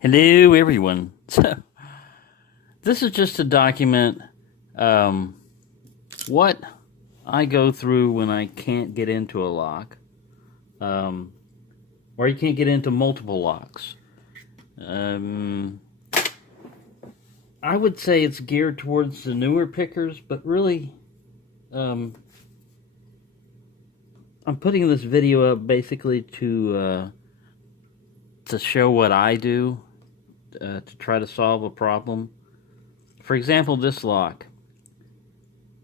Hello, everyone. So, this is just to document um, what I go through when I can't get into a lock, um, or you can't get into multiple locks. Um, I would say it's geared towards the newer pickers, but really, um, I'm putting this video up basically to show what I do to try to solve a problem. For example, this lock.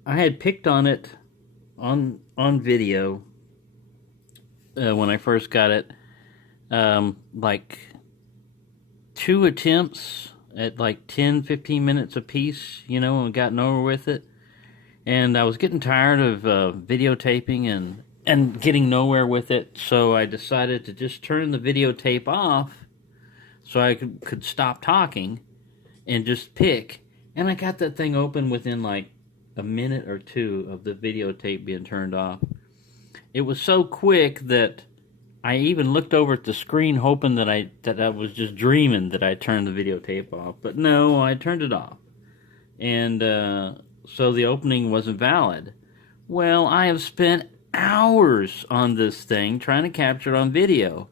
I had picked on it on video when I first got it, like two attempts at like 10, 15 minutes apiece, and gotten over with it. And I was getting tired of videotaping and getting nowhere with it, so I decided to just turn the videotape off so I could stop talking and just pick. And I got that thing open within like a minute or two of the videotape being turned off. It was so quick that I even looked over at the screen hoping that I was just dreaming that I turned the videotape off. But no, I turned it off. And so the opening wasn't valid. Well, I have spent hours on this thing trying to capture it on video.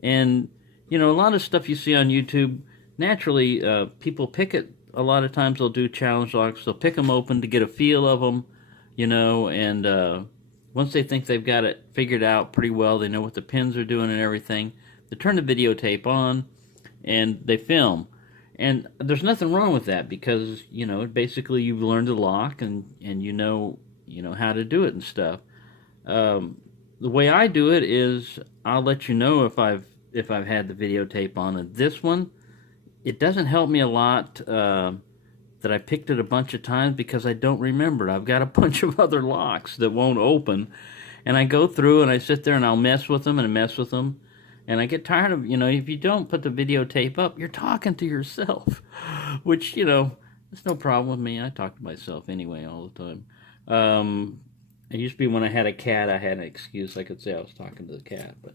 And, a lot of stuff you see on YouTube, naturally, people pick it. A lot of times they'll do challenge locks. They'll pick them open to get a feel of them, and once they think they've got it figured out pretty well, they know what the pins are doing and everything, they turn the videotape on and they film. And there's nothing wrong with that because, basically you've learned to lock and how to do it and stuff. The way I do it is I'll let you know if I've had the videotape on. And this one, it doesn't help me a lot that I picked it a bunch of times because I don't remember. I've got a bunch of other locks that won't open, and I go through and I sit there and I'll mess with them and mess with them, and I get tired of, if you don't put the videotape up, you're talking to yourself, which, it's no problem with me. I talk to myself anyway all the time. It used to be when I had a cat, I had an excuse. I could say I was talking to the cat, but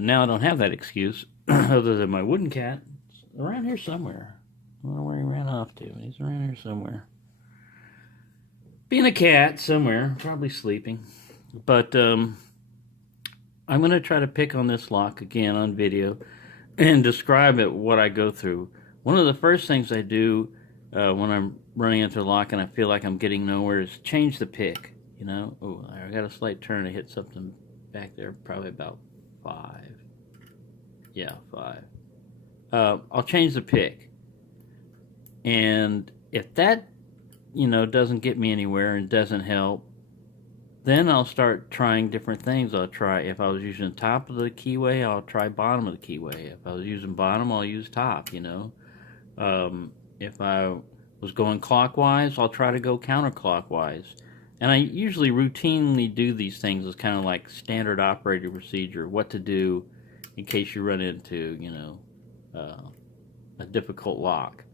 now I don't have that excuse other than my wooden cat. It's around here somewhere. I don't know where he ran off to. He's around here somewhere. Being a cat somewhere, probably sleeping. But I'm going to try to pick on this lock again on video and describe it, what I go through. One of the first things I do when I'm running into a lock and I feel like I'm getting nowhere is change the pick. Oh, I got a slight turn. I hit something back there, probably about 5. Yeah, 5. I'll change the pick. And if that, doesn't get me anywhere and doesn't help, then I'll start trying different things. I'll try, if I was using top of the keyway, I'll try bottom of the keyway. If I was using bottom, I'll use top, If I was going clockwise, I'll try to go counterclockwise. And I usually routinely do these things as kind of like standard operating procedure, what to do in case you run into, a difficult lock.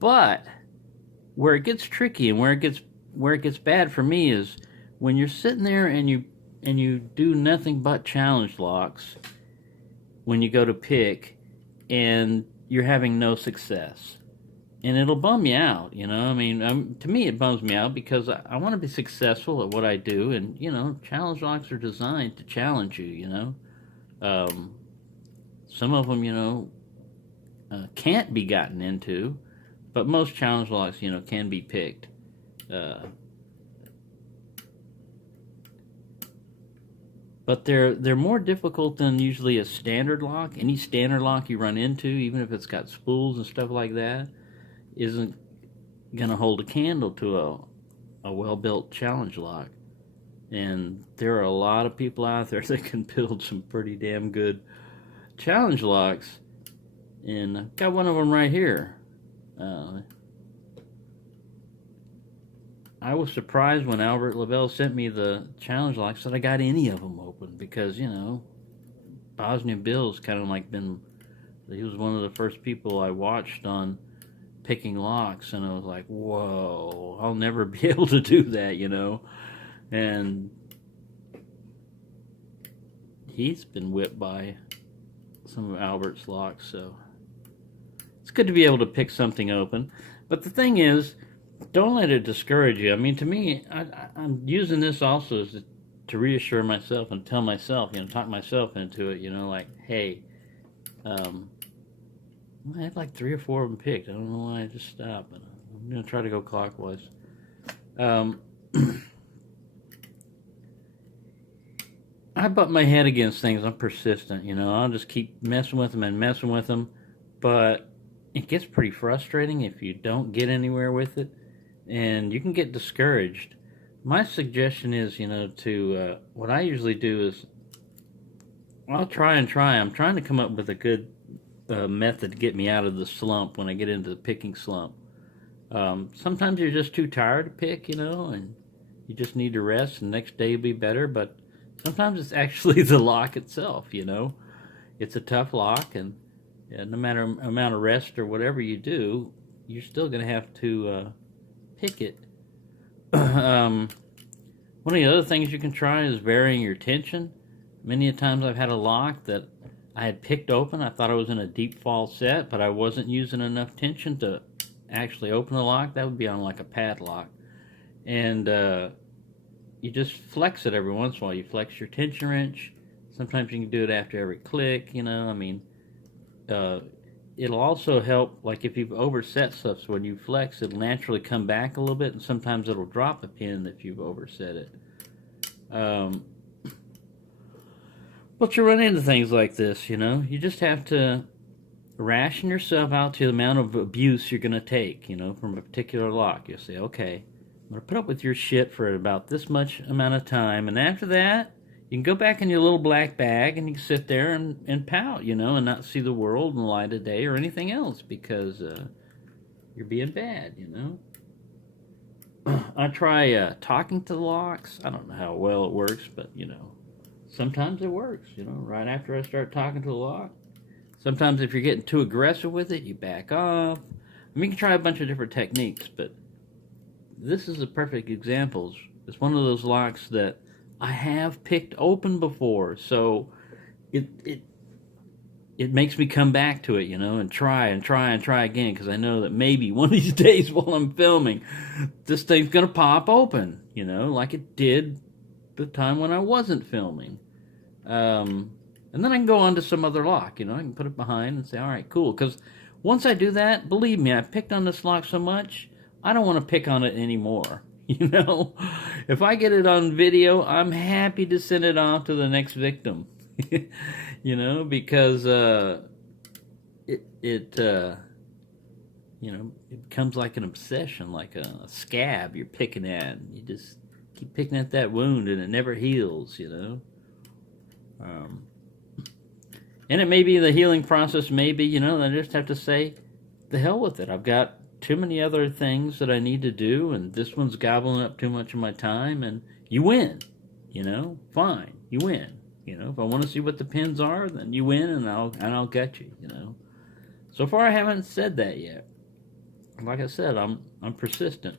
But where it gets tricky and where it gets bad for me is when you're sitting there and you do nothing but challenge locks when you go to pick and you're having no success. And it'll bum you out, to me it bums me out because I want to be successful at what I do, and challenge locks are designed to challenge you. Some of them can't be gotten into, but most challenge locks can be picked. But they're more difficult than usually a standard lock. Any standard lock you run into, even if it's got spools and stuff like that, isn't gonna hold a candle to a well-built challenge lock. And there are a lot of people out there that can build some pretty damn good challenge locks. And I've got one of them right here. I was surprised when Lebel sent me the challenge locks that I got any of them open because, Bosnia Bill's kind of like he was one of the first people I watched on picking locks, and I was like, whoa, I'll never be able to do that, And he's been whipped by some of Albert's locks, so it's good to be able to pick something open. But the thing is, don't let it discourage you. I mean, to me, I'm using this also to reassure myself and tell myself, talk myself into it, like, hey, um, I had like 3 or 4 of them picked. I don't know why I just stopped, but I'm going to try to go clockwise. I butt my head against things. I'm persistent, I'll just keep messing with them and messing with them. But it gets pretty frustrating if you don't get anywhere with it, and you can get discouraged. My suggestion is, what I usually do is I'll try and try. I'm trying to come up with a good method to get me out of the slump when I get into the picking slump. Sometimes you're just too tired to pick, and you just need to rest, and the next day will be better. But sometimes it's actually the lock itself, It's a tough lock, and no matter amount of rest or whatever you do, you're still going to have to pick it. One of the other things you can try is varying your tension. Many a times I've had a lock that I had picked open. I thought I was in a deep fall set, but I wasn't using enough tension to actually open the lock. That would be on like a padlock. And you just flex it every once in a while. You flex your tension wrench. Sometimes you can do it after every click, it'll also help, like if you've overset stuff, so when you flex, it'll naturally come back a little bit, and sometimes it'll drop a pin if you've overset it. But you run into things like this, You just have to ration yourself out to the amount of abuse you're going to take, from a particular lock. You'll say, okay, I'm going to put up with your shit for about this much amount of time, and after that, you can go back in your little black bag and you can sit there and pout, and not see the world and the light of day or anything else because you're being bad, I try talking to the locks. I don't know how well it works, but, sometimes it works, right after I start talking to the lock. Sometimes if you're getting too aggressive with it, you back off. I mean, you can try a bunch of different techniques, but this is a perfect example. It's one of those locks that I have picked open before, so it makes me come back to it, and try again, because I know that maybe one of these days while I'm filming, this thing's gonna pop open, like it did the time when I wasn't filming. And then I can go on to some other lock, I can put it behind and say, all right, cool, because once I do that, believe me, I've picked on this lock so much, I don't want to pick on it anymore. If I get it on video, I'm happy to send it off to the next victim. Because it becomes like an obsession, like a scab you're picking at. And you just keep picking at that wound, and it never heals. And it may be the healing process. Maybe I just have to say, the hell with it. I've got too many other things that I need to do, and this one's gobbling up too much of my time, and you win, fine, you win, if I want to see what the pins are, then you win, and I'll get you, So far I haven't said that yet. Like I said, I'm persistent.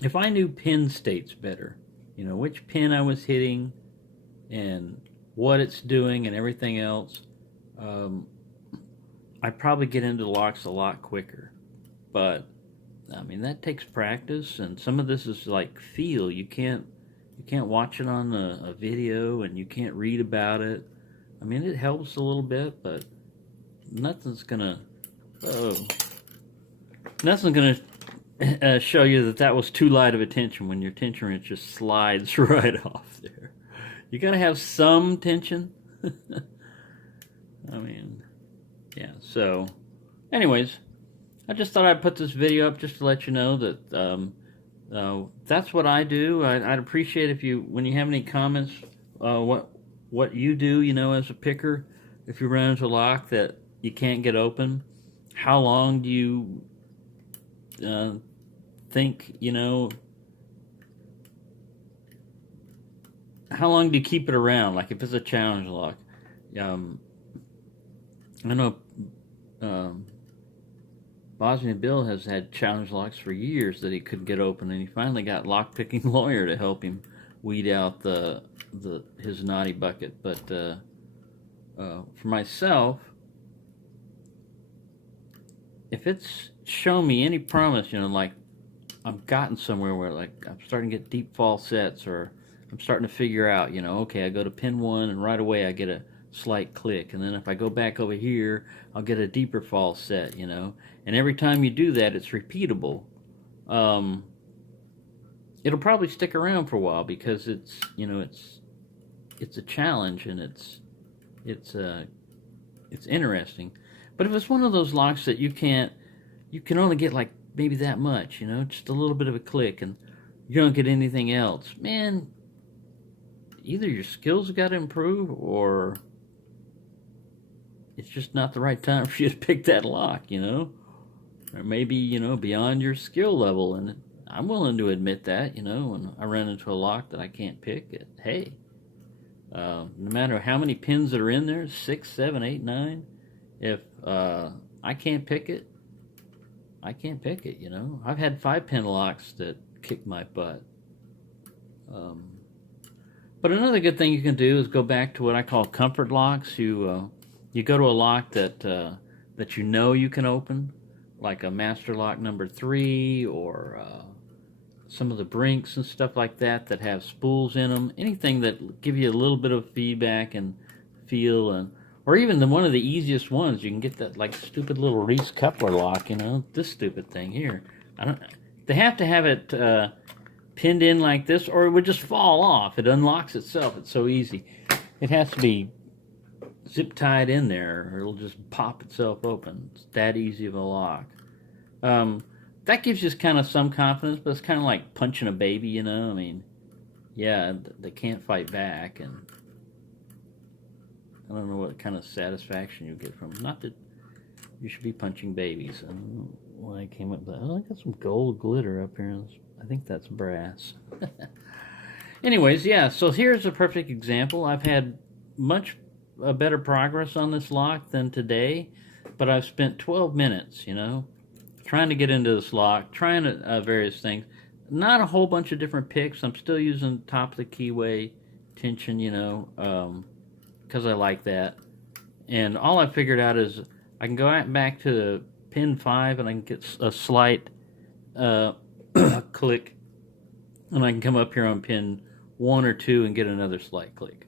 If I knew pin states better, which pin I was hitting and what it's doing and everything else, I'd probably get into locks a lot quicker. But I mean, that takes practice, and some of this is like feel. You can't watch it on a video, and you can't read about it. I mean, it helps a little bit, but nothing's gonna show you that was too light of a tension when your tension wrench just slides right off there. You gotta have some tension. I mean, yeah, so anyways, I just thought I'd put this video up just to let you know that that's what I do. I'd appreciate if when you have any comments, what you do, as a picker, if you run into a lock that you can't get open, how long do you think, how long do you keep it around? Like if it's a challenge lock. I know Bosnian Bill has had challenge locks for years that he couldn't get open, and he finally got lock-picking lawyer to help him weed out the his naughty bucket. But for myself, if it's shown me any promise, like I've gotten somewhere where like I'm starting to get deep false sets, or I'm starting to figure out, okay, I go to pin 1 and right away I get a slight click, and then if I go back over here, I'll get a deeper false set, and every time you do that, it's repeatable. It'll probably stick around for a while because it's a challenge, and it's interesting. But if it's one of those locks that you can only get like maybe that much, just a little bit of a click, and you don't get anything else, man, either your skills have got to improve, or it's just not the right time for you to pick that lock, or maybe, beyond your skill level. And I'm willing to admit that, when I run into a lock that I can't pick it, hey, no matter how many pins that are in there, 6, 7, 8, 9, if I can't pick it, I can't pick it, I've had 5-pin locks that kick my butt. But another good thing you can do is go back to what I call comfort locks. You go to a lock that you can open, like a master lock number 3, or some of the Brinks and stuff like that have spools in them. Anything that give you a little bit of feedback and feel, or even one of the easiest ones, you can get that like stupid little Reese coupler lock. This stupid thing here. They have to have it pinned in like this, or it would just fall off. It unlocks itself. It's so easy. It has to be zip tied in there, or it'll just pop itself open. It's that easy of a lock. That gives you kind of some confidence, but it's kind of like punching a baby, I mean, yeah, they can't fight back, and I don't know what kind of satisfaction you get from it. Not that you should be punching babies. I don't know why I came up with that. Oh, I got some gold glitter up here. I think that's brass. Anyways, yeah, so here's a perfect example. I've had much better progress on this lock than today, but I've spent 12 minutes, trying to get into this lock, trying various things. Not a whole bunch of different picks. I'm still using top of the keyway tension, because I like that. And all I figured out is I can go back to pin 5 and I can get a slight click, and I can come up here on pin 1 or 2 and get another slight click.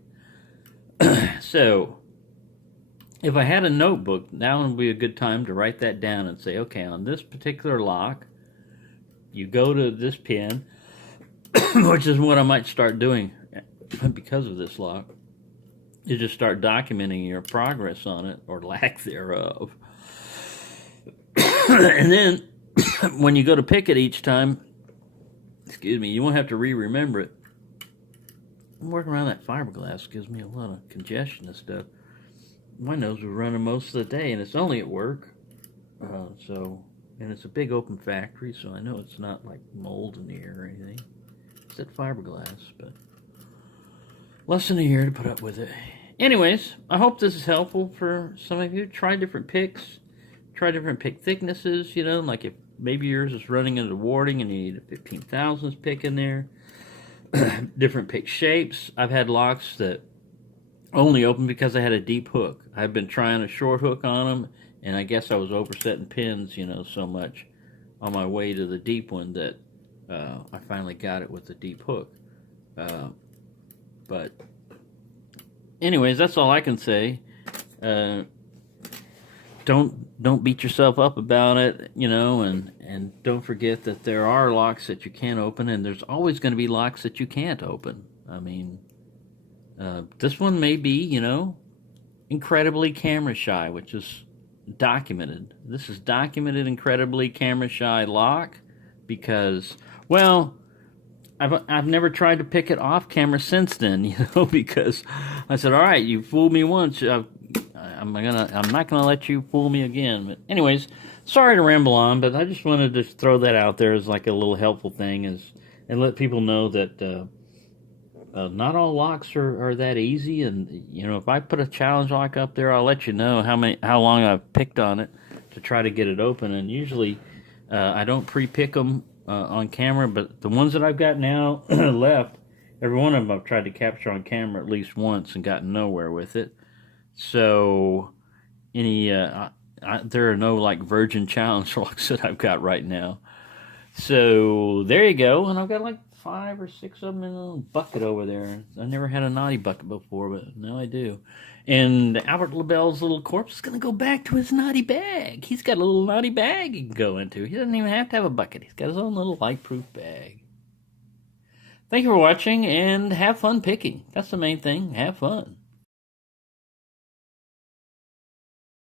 So if I had a notebook, now would be a good time to write that down and say, okay, on this particular lock, you go to this pin, which is what I might start doing because of this lock. You just start documenting your progress on it, or lack thereof. And then when you go to pick it each time, you won't have to remember it. I'm working around that fiberglass, gives me a lot of congestion and stuff. My nose was running most of the day, and it's only at work. And it's a big open factory, so I know it's not like mold in the air or anything. It's that fiberglass, but less than a year to put up with it. Anyways, I hope this is helpful for some of you. Try different picks. Try different pick thicknesses, like if maybe yours is running into warding and you need a 15 thousandths pick in there. Different pick shapes. I've had locks that only open because I had a deep hook. I've been trying a short hook on them, and I guess I was oversetting pins, so much on my way to the deep one that I finally got it with the deep hook. But anyways, that's all I can say. Don't beat yourself up about it, and don't forget that there are locks that you can open, and there's always going to be locks that you can't open. I mean, this one may be, incredibly camera shy, which is documented. This is documented incredibly camera shy lock because, well, I've never tried to pick it off camera since then, because I said, all right, you fooled me once. I'm not gonna let you fool me again. But anyways, sorry to ramble on, but I just wanted to throw that out there as like a little helpful thing, and let people know that not all locks are that easy. And if I put a challenge lock up there, I'll let you know how long I've picked on it to try to get it open. And usually I don't pre-pick them on camera, but the ones that I've got now left, Every one of them I've tried to capture on camera at least once and gotten nowhere with it. So there are no like virgin challenge locks that I've got right now. So there you go, and I've got like 5 or 6 of them in a bucket over there. I never had a naughty bucket before, but now I do. And Albert Lebel's little corpse is going to go back to his naughty bag. He's got a little naughty bag he can go into. He doesn't even have to have a bucket. He's got his own little light-proof bag. Thank you for watching, and have fun picking. That's the main thing. Have fun.